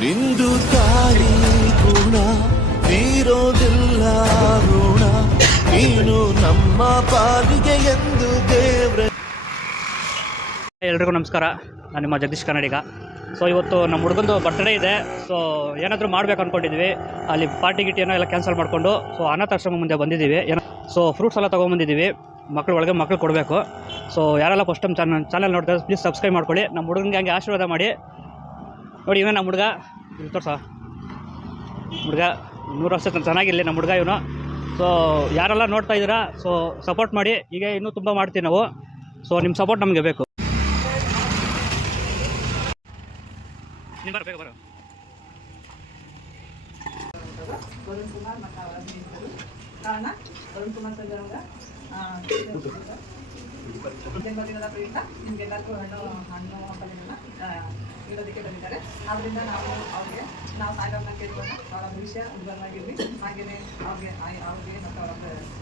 ನಿಂದು ತಾಯಿ ಗುಣ ತೀರೋದಿಲ್ಲ ಋಣ. ನೀನು ನಮ್ಮ ಪಾಲಿಗೆ ಎಂದು ದೇವ್ರ. ಎಲ್ರಿಗೂ ನಮಸ್ಕಾರ. ನಾನು ನಿಮ್ಮ ಜಗದೀಶ್ ಕನ್ನಡಿಗ. ಸೊ ಇವತ್ತು ನಮ್ಮ ಹುಡುಗಂದು ಬರ್ತ್ಡೇ ಇದೆ. ಸೊ ಏನಾದರೂ ಮಾಡ್ಬೇಕು ಅಂದ್ಕೊಂಡಿದ್ವಿ ಅಲ್ಲಿ ಪಾರ್ಟಿ ಗಿಟಿ ಏನೋ ಎಲ್ಲ ಕ್ಯಾನ್ಸಲ್ ಮಾಡಿಕೊಂಡು ಸೊ ಅನಾಥಾಶ್ರಮ ಮುಂದೆ ಬಂದಿದ್ದೀವಿ. ಏನೋ ಸೊ ಫ್ರೂಟ್ಸ್ ಎಲ್ಲ ತೊಗೊಂಬಂದಿದ್ದೀವಿ. ಮಕ್ಳು ಒಳಗೆ ಮಕ್ಳು ಕೊಡಬೇಕು. ಸೊ ಯಾರೆಲ್ಲ ಫಸ್ಟ್ ಟೈಮ್ ಚಾನಲ್ ಚಾನಲ್ ನೋಡ್ತಾರೆ ಪ್ಲೀಸ್ ಸಬ್ಸ್ಕ್ರೈಬ್ ಮಾಡ್ಕೊಳ್ಳಿ. ನಮ್ಮ ಹುಡುಗನಿಗೆ ಹಂಗೆ ಆಶೀರ್ವಾದ ಮಾಡಿ. ನೋಡಿ ಇವನ ನಮ್ಮ ಹುಡುಗ ಇಲ್ಲಿ ತೋರ್ಸ ಹುಡುಗ ನೂರು ವರ್ಷ ಚೆನ್ನಾಗಿರಲಿ ನಮ್ಮ ಹುಡುಗ ಇವನು ಸೊ ಯಾರೆಲ್ಲ ನೋಡ್ತಾ ಇದ್ದೀರಾ ಸೊ ಸಪೋರ್ಟ್ ಮಾಡಿ ಈಗ ಇನ್ನೂ ತುಂಬ ಮಾಡ್ತೀವಿ ನಾವು ಸೊ ನಿಮ್ಮ ಸಪೋರ್ಟ್ ನಮಗೆ ಬೇಕು ನೀನು ಬರಬೇಕು ಬರೋ ವರುಣ್ ಕುಮಾರ್ ಮತ್ತು ಅವರ ಸ್ನೇಹಿತರು ಕಾರಣ ವರುಣ್ ಕುಮಾರ್ ಸರ್ ಅವರ ಜನ್ಮದಿನದ ಪ್ರಯುಕ್ತ ನಿಮಗೆಲ್ಲರಿಗೂ ಹಣ್ಣು ಹಣ್ಣು ಹಂಪಲುಗಳನ್ನ ಆ, ನೀಡೋದಕ್ಕೆ ಬಂದಿದ್ದಾರೆ ಆದ್ದರಿಂದ ನಾವು ಅವ್ರಿಗೆ ನಾವು ಸಾಯಿಬಾಬನ ಕೇಳ್ಕೊಂಡು ಅವರ ಭವಿಷ್ಯ ಉಜ್ವಲವಾಗಿರಲಿ ಹಾಗೆಯೇ ಅವ್ರಿಗೆ ಅವ್ರಿಗೆ ಮತ್ತು ಅವರ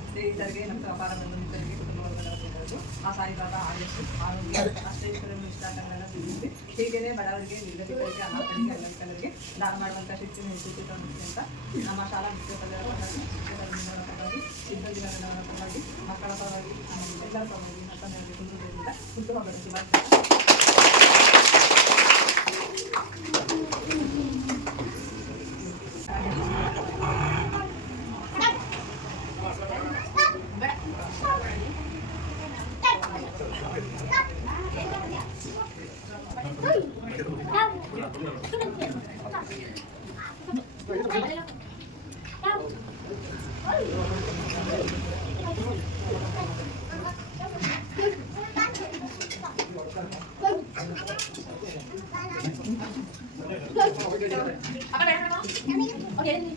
ಸ್ನೇಹಿತರಿಗೆ ಮತ್ತು ಅಪಾರ ಬಂಧುಗಳಿಗೆ ಕುಟುಂಬ ವರ್ಗದವರಿಗೆ ಆ ಸಾಯಿಬಾಬಾ ಆಯಸ್ಸು ಆರೋಗ್ಯ ಅಷ್ಟೈಶ್ವರ್ಯವನ್ನು ಇಷ್ಟಾರ್ಥಗಳನ್ನ ಸಿಗಿಸಿ ಹೀಗೆಯೇ ಬಡವರಿಗೆ ನಿರ್ಗತಿಕರಿಗೆ ಅನಾಥರಿಗೆ ಅಂಗವಿಕಲರಿಗೆ ದಾನ ಮಾಡುವಂಥ ಶಿಕ್ಷಣ ಹೆಚ್ಚಿಸಿದ ಅಂತ ನಮ್ಮ ಶಾಲಾ ಮುಖ್ಯೋಪಾಧ್ಯಾಯರ ಪರವಾಗಿ ಶಿಕ್ಷಕರ ಸಿಬ್ಬಂದಿಗಳ ಪರವಾಗಿ ಮಕ್ಕಳ ಪರವಾಗಿ ನಮ್ಮ ಎಲ್ಲರ ಪರವಾಗಿ ಮತ್ತೊಂದು ಹುಟ್ಟುಹಬ್ಬದ ಶುಭಾಶಯ Okay.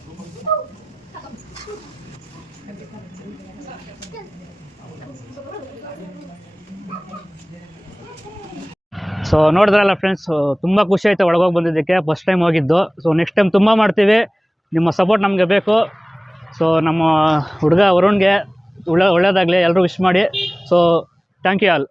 ಸೊ ನೋಡಿದ್ರಲ್ಲ ಫ್ರೆಂಡ್ಸ್ ತುಂಬ ಖುಷಿ ಆಯಿತು ಒಳಗೋಗಿ ಬಂದಿದ್ದಕ್ಕೆ ಫಸ್ಟ್ ಟೈಮ್ ಹೋಗಿದ್ದು. ಸೊ ನೆಕ್ಸ್ಟ್ ಟೈಮ್ ತುಂಬ ಮಾಡ್ತೀವಿ. ನಿಮ್ಮ ಸಪೋರ್ಟ್ ನಮಗೆ ಬೇಕು. ಸೊ ನಮ್ಮ ಹುಡುಗ ವರುಣ್ಗೆ ಒಳ್ಳೆ ಒಳ್ಳೇದಾಗಲಿ. ಎಲ್ಲರೂ ವಿಶ್ ಮಾಡಿ. So thank you all